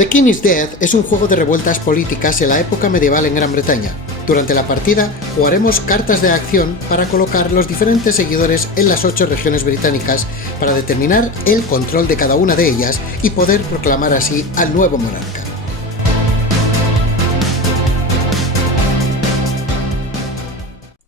The King is Dead es un juego de revueltas políticas en la época medieval en Gran Bretaña. Durante la partida jugaremos cartas de acción para colocar los diferentes seguidores en las 8 regiones británicas para determinar el control de cada una de ellas y poder proclamar así al nuevo monarca.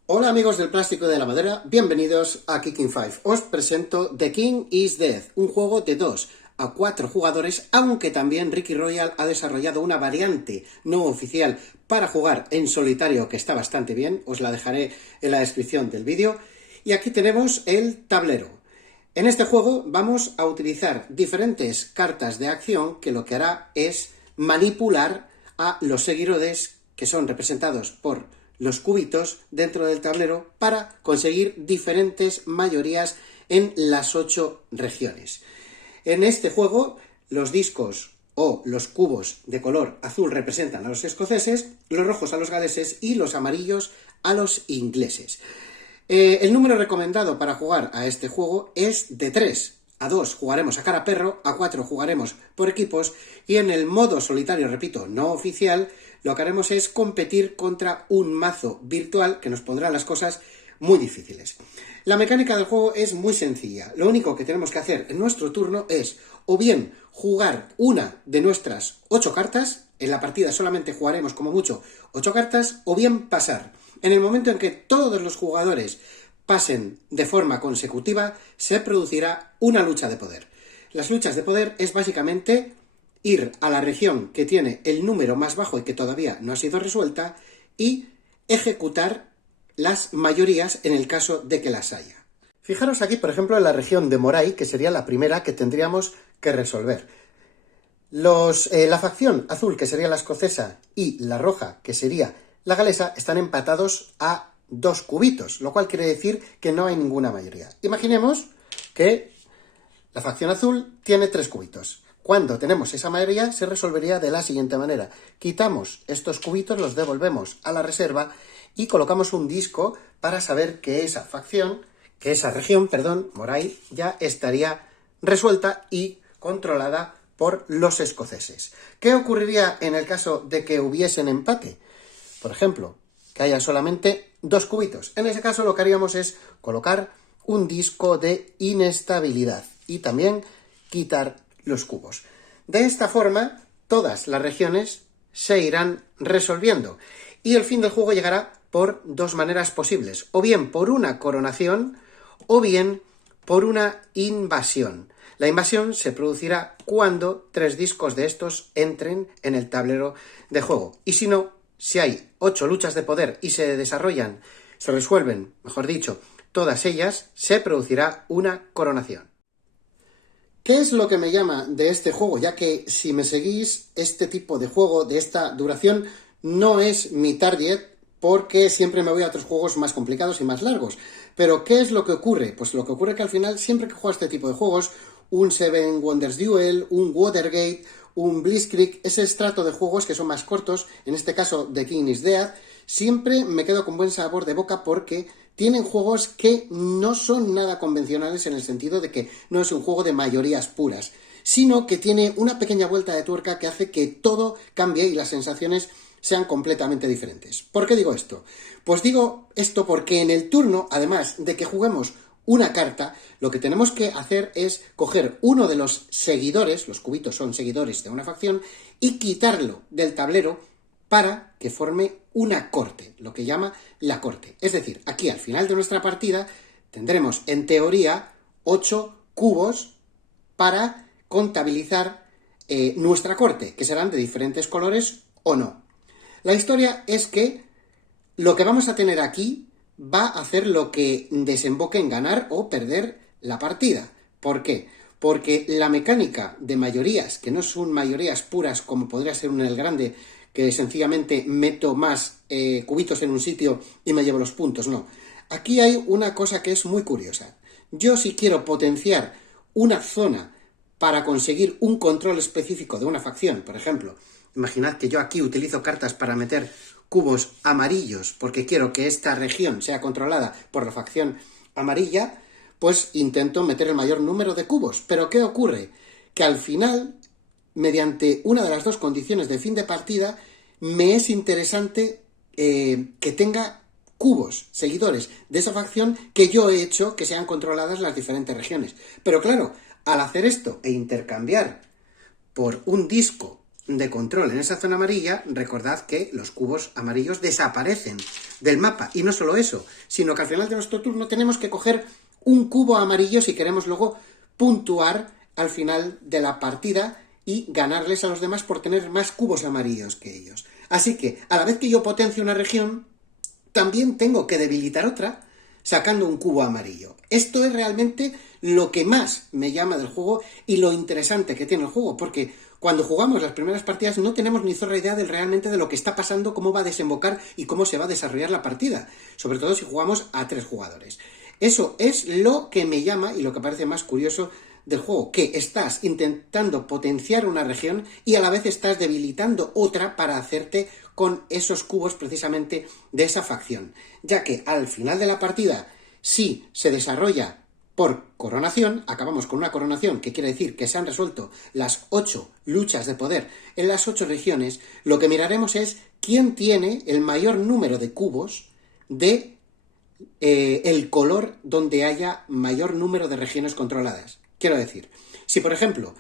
Hola amigos del plástico y de la madera, bienvenidos a Kicking 5. Os presento The King is Dead, un juego de 2 a 4 jugadores, aunque también Ricky Royal ha desarrollado una variante no oficial para jugar en solitario que está bastante bien, os la dejaré en la descripción del vídeo. Y aquí tenemos el tablero. En este juego vamos a utilizar diferentes cartas de acción que lo que hará es manipular a los seguidores que son representados por los cubitos dentro del tablero para conseguir diferentes mayorías en las 8 regiones. En este juego, los discos o los cubos de color azul representan a los escoceses, los rojos a los galeses y los amarillos a los ingleses. El número recomendado para jugar a este juego es de 3. A 2 jugaremos a cara perro, a 4 jugaremos por equipos y en el modo solitario, repito, no oficial, lo que haremos es competir contra un mazo virtual que nos pondrá las cosas muy difíciles. La mecánica del juego es muy sencilla. Lo único que tenemos que hacer en nuestro turno es o bien jugar una de nuestras 8 cartas, en la partida solamente jugaremos como mucho 8 cartas, o bien pasar. En el momento en que todos los jugadores pasen de forma consecutiva, se producirá una lucha de poder. Las luchas de poder es básicamente ir a la región que tiene el número más bajo y que todavía no ha sido resuelta y ejecutar las mayorías en el caso de que las haya. Fijaros aquí, por ejemplo, en la región de Moray, que sería la primera que tendríamos que resolver. La facción azul, que sería la escocesa, y la roja, que sería la galesa, están empatados a 2 cubitos, lo cual quiere decir que no hay ninguna mayoría. Imaginemos que la facción azul tiene 3 cubitos. Cuando tenemos esa mayoría, se resolvería de la siguiente manera. Quitamos estos cubitos, los devolvemos a la reserva y colocamos un disco para saber que esa región, Moray, ya estaría resuelta y controlada por los escoceses. ¿Qué ocurriría en el caso de que hubiesen empate? Por ejemplo, que haya solamente 2 cubitos. En ese caso lo que haríamos es colocar un disco de inestabilidad y también quitar los cubos. De esta forma, todas las regiones se irán resolviendo y el fin del juego llegará por 2 maneras posibles, o bien por una coronación o bien por una invasión. La invasión se producirá cuando 3 discos de estos entren en el tablero de juego. Y si no, si hay 8 luchas de poder y se resuelven, mejor dicho, todas ellas, se producirá una coronación. ¿Qué es lo que me llama de este juego? Ya que si me seguís, este tipo de juego de esta duración no es mi target, porque siempre me voy a otros juegos más complicados y más largos. Pero ¿qué es lo que ocurre? Pues lo que ocurre es que al final, siempre que juego este tipo de juegos, un Seven Wonders Duel, un Watergate, un Blitzkrieg, ese estrato de juegos que son más cortos, en este caso The King is Dead, siempre me quedo con buen sabor de boca porque tienen juegos que no son nada convencionales en el sentido de que no es un juego de mayorías puras, sino que tiene una pequeña vuelta de tuerca que hace que todo cambie y las sensaciones sean completamente diferentes. ¿Por qué digo esto? Pues digo esto porque en el turno, además de que juguemos una carta, lo que tenemos que hacer es coger uno de los seguidores, los cubitos son seguidores de una facción, y quitarlo del tablero para que forme una corte, lo que llama la corte. Es decir, aquí al final de nuestra partida tendremos en teoría 8 cubos para contabilizar nuestra corte, que serán de diferentes colores o no. La historia es que lo que vamos a tener aquí va a hacer lo que desemboque en ganar o perder la partida. ¿Por qué? Porque la mecánica de mayorías, que no son mayorías puras como podría ser un El Grande, que sencillamente meto más cubitos en un sitio y me llevo los puntos, no. Aquí hay una cosa que es muy curiosa. Yo, si quiero potenciar una zona para conseguir un control específico de una facción, por ejemplo, imaginad que yo aquí utilizo cartas para meter cubos amarillos porque quiero que esta región sea controlada por la facción amarilla, pues intento meter el mayor número de cubos. Pero ¿qué ocurre? Que al final mediante una de las dos condiciones de fin de partida, me es interesante que tenga cubos, seguidores de esa facción que yo he hecho que sean controladas las diferentes regiones. Pero claro, al hacer esto e intercambiar por un disco de control en esa zona amarilla, recordad que los cubos amarillos desaparecen del mapa. Y no solo eso, sino que al final de nuestro turno tenemos que coger un cubo amarillo si queremos luego puntuar al final de la partida y ganarles a los demás por tener más cubos amarillos que ellos. Así que, a la vez que yo potencio una región, también tengo que debilitar otra sacando un cubo amarillo. Esto es realmente lo que más me llama del juego y lo interesante que tiene el juego, porque cuando jugamos las primeras partidas no tenemos ni zorra idea realmente de lo que está pasando, cómo va a desembocar y cómo se va a desarrollar la partida, sobre todo si jugamos a 3 jugadores. Eso es lo que me llama y lo que parece más curioso del juego, que estás intentando potenciar una región y a la vez estás debilitando otra para hacerte con esos cubos precisamente de esa facción, ya que al final de la partida, si se desarrolla por coronación, acabamos con una coronación, que quiere decir que se han resuelto las 8 luchas de poder en las 8 regiones, lo que miraremos es quién tiene el mayor número de cubos de el color donde haya mayor número de regiones controladas. Quiero decir, si por ejemplo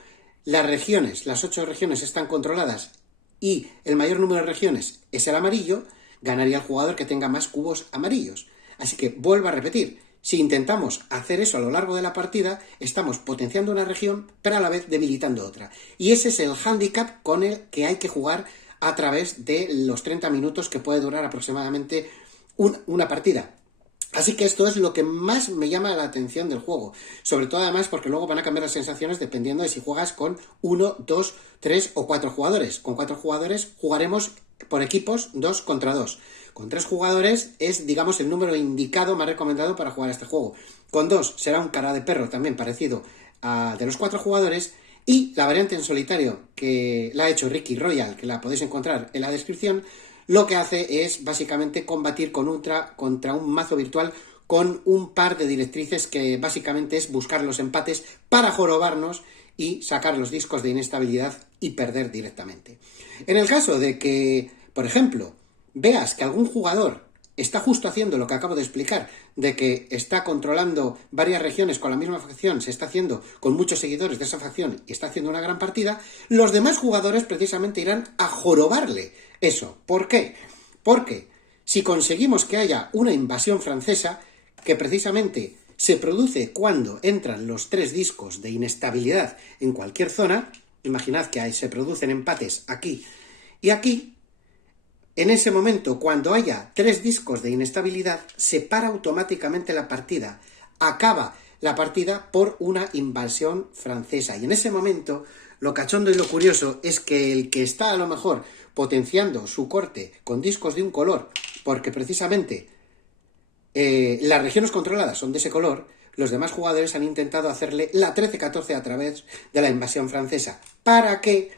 las 8 regiones están controladas y el mayor número de regiones es el amarillo, ganaría el jugador que tenga más cubos amarillos. Así que vuelvo a repetir, si intentamos hacer eso a lo largo de la partida, estamos potenciando una región, pero a la vez debilitando otra. Y ese es el hándicap con el que hay que jugar a través de los 30 minutos que puede durar aproximadamente una partida. Así que esto es lo que más me llama la atención del juego, sobre todo además porque luego van a cambiar las sensaciones dependiendo de si juegas con 1, 2, 3 o 4 jugadores. Con 4 jugadores jugaremos por equipos 2 contra 2. Con 3 jugadores es, digamos, el número indicado, más recomendado para jugar a este juego. Con 2 será un cara de perro también parecido a de los 4 jugadores. Y la variante en solitario que la ha hecho Ricky Royal, que la podéis encontrar en la descripción, lo que hace es básicamente combatir contra un mazo virtual con un par de directrices que básicamente es buscar los empates para jorobarnos y sacar los discos de inestabilidad y perder directamente. En el caso de que, por ejemplo, veas que algún jugador está justo haciendo lo que acabo de explicar, de que está controlando varias regiones con la misma facción, se está haciendo con muchos seguidores de esa facción y está haciendo una gran partida, los demás jugadores precisamente irán a jorobarle eso. ¿Por qué? Porque si conseguimos que haya una invasión francesa, que precisamente se produce cuando entran los 3 discos de inestabilidad en cualquier zona, imaginad que se producen empates aquí y aquí, en ese momento, cuando haya 3 discos de inestabilidad, se para automáticamente la partida. Acaba la partida por una invasión francesa. Y en ese momento, lo cachondo y lo curioso es que el que está a lo mejor potenciando su corte con discos de un color, porque precisamente las regiones controladas son de ese color, los demás jugadores han intentado hacerle la 13-14 a través de la invasión francesa, para que,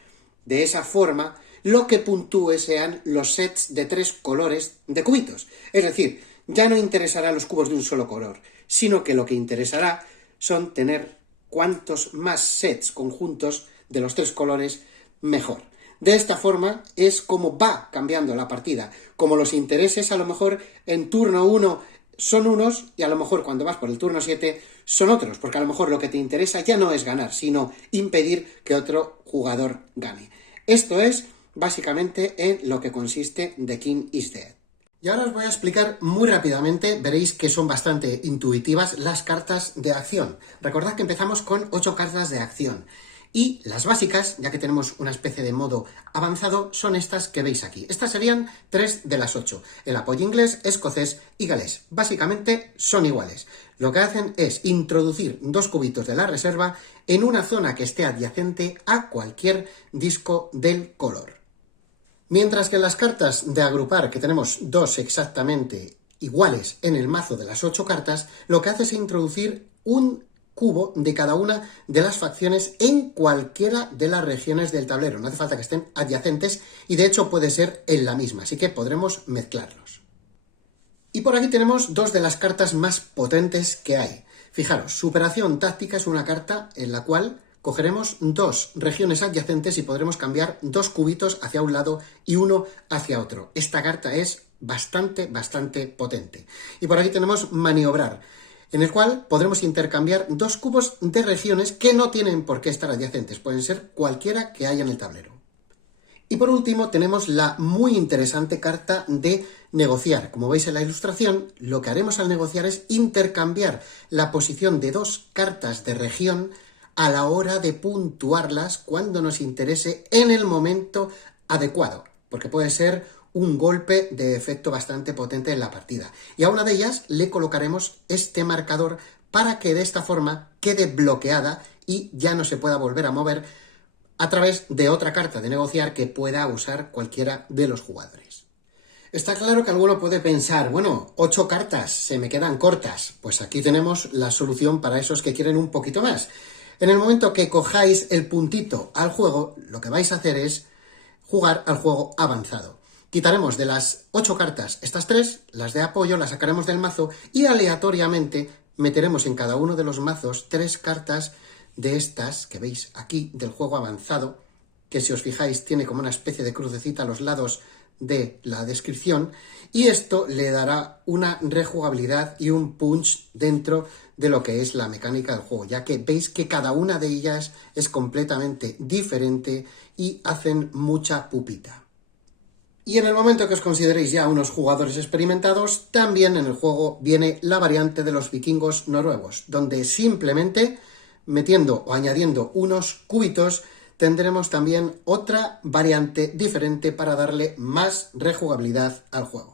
de esa forma, lo que puntúe sean los sets de 3 colores de cubitos. Es decir, ya no interesará los cubos de un solo color, sino que lo que interesará son tener cuantos más sets conjuntos de los 3 colores mejor. De esta forma es como va cambiando la partida, como los intereses a lo mejor en turno 1 son unos y a lo mejor cuando vas por el turno 7 son otros, porque a lo mejor lo que te interesa ya no es ganar, sino impedir que otro jugador gane. Esto es básicamente en lo que consiste The King is Dead. Y ahora os voy a explicar muy rápidamente, veréis que son bastante intuitivas las cartas de acción. Recordad que empezamos con 8 cartas de acción. Y las básicas, ya que tenemos una especie de modo avanzado, son estas que veis aquí. Estas serían 3 de las 8. El apoyo inglés, escocés y galés. Básicamente son iguales. Lo que hacen es introducir 2 cubitos de la reserva en una zona que esté adyacente a cualquier disco del color. Mientras que en las cartas de agrupar, que tenemos 2 exactamente iguales en el mazo de las 8 cartas, lo que hace es introducir un cubo de cada una de las facciones en cualquiera de las regiones del tablero. No hace falta que estén adyacentes y de hecho puede ser en la misma, así que podremos mezclarlos. Y por aquí tenemos 2 de las cartas más potentes que hay. Fijaros, Superación Táctica es una carta en la cual cogeremos dos regiones adyacentes y podremos cambiar dos cubitos hacia un lado y uno hacia otro. Esta carta es bastante potente. Y por aquí tenemos maniobrar, en el cual podremos intercambiar dos cubos de regiones que no tienen por qué estar adyacentes, pueden ser cualquiera que haya en el tablero. Y por último tenemos la muy interesante carta de negociar. Como veis en la ilustración, lo que haremos al negociar es intercambiar la posición de dos cartas de región a la hora de puntuarlas cuando nos interese en el momento adecuado, porque puede ser un golpe de efecto bastante potente en la partida. Y a una de ellas le colocaremos este marcador para que de esta forma quede bloqueada y ya no se pueda volver a mover a través de otra carta de negociar que pueda usar cualquiera de los jugadores. Está claro que alguno puede pensar, bueno, 8 cartas se me quedan cortas. Pues aquí tenemos la solución para esos que quieren un poquito más. En el momento que cojáis el puntito al juego, lo que vais a hacer es jugar al juego avanzado. Quitaremos de las 8 cartas estas 3, las de apoyo, las sacaremos del mazo y aleatoriamente meteremos en cada uno de los mazos 3 cartas de estas que veis aquí del juego avanzado, que si os fijáis tiene como una especie de crucecita a los lados de la descripción, y esto le dará una rejugabilidad y un punch dentro de lo que es la mecánica del juego, ya que veis que cada una de ellas es completamente diferente y hacen mucha pupita. Y en el momento que os consideréis ya unos jugadores experimentados, también en el juego viene la variante de los vikingos noruegos, donde simplemente metiendo o añadiendo unos cubitos tendremos también otra variante diferente para darle más rejugabilidad al juego.